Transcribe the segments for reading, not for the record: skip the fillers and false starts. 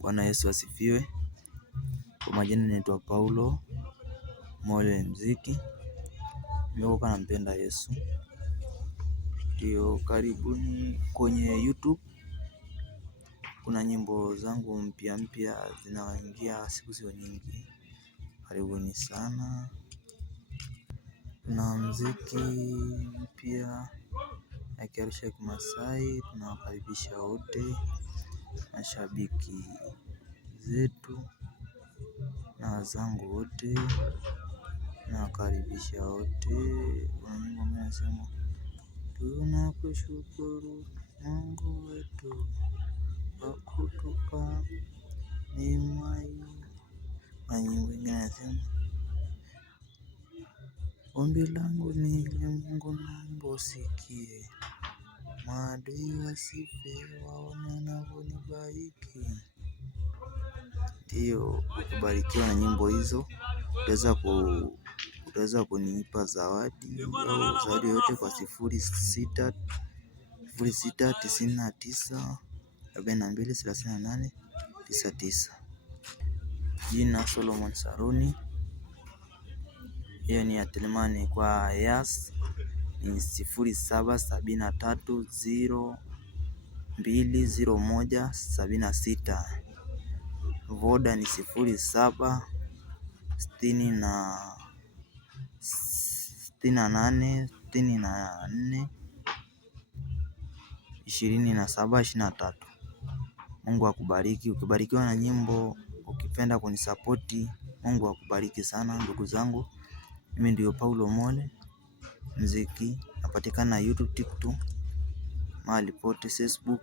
Bwana Yesu asifiwe. Kwa majina naitwa Paulo Mole Mziki. Nimeokoka na mpenda Yesu. Ndio, karibuni kwenye YouTube. Kuna nyimbo zangu mpya zinaingia siku sio nyingi. Karibuni sana. Na mziki mpya ya Kiarusha Kimasai, tunawakaribisha wote mashabiki zetu na wazangu wote, nawakaribisha wote. Mungu amesema tunakushukuru Mungu wetu kwa kutupa neema hii. Na nyimbo ingine inasema ombi langu ni Mungu naomba usikie, maadui wasife waone unavyonibariki. Ndio, ukibarikiwa na nyimbo hizo utaweza kunipa zawadi au zawadi yote kwa 0699423899. Jina Solomon Saruni. Hiyo ni ya Telemani. Kwa Yas ni 0773020176. Voda ni 0768642723. Mungu akubariki. Ukibarikiwa na nyimbo, ukipenda kunisapoti, Mungu akubariki sana ndugu zangu. Mimi ndio Paulo Mole Mziki. Napatikana YouTube, TikTok, mahali pote, Facebook.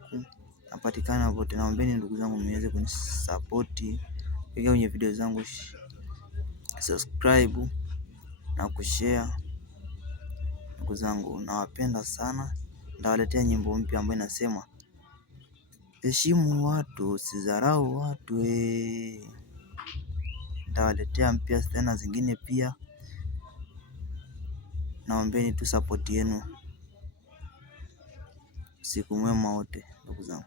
Napatikana pote. Naombeni ndugu zangu mniweze kunisapoti kwenye video zangu, subscribe na kushare. Ndugu zangu nawapenda sana. Ndawaletea nyimbo mpya ambayo inasema heshimu watu, usidharau watu. Ndawaletea mpya tena zingine pia. Naombeni tu support yenu. Siku mwema wote ndugu zangu.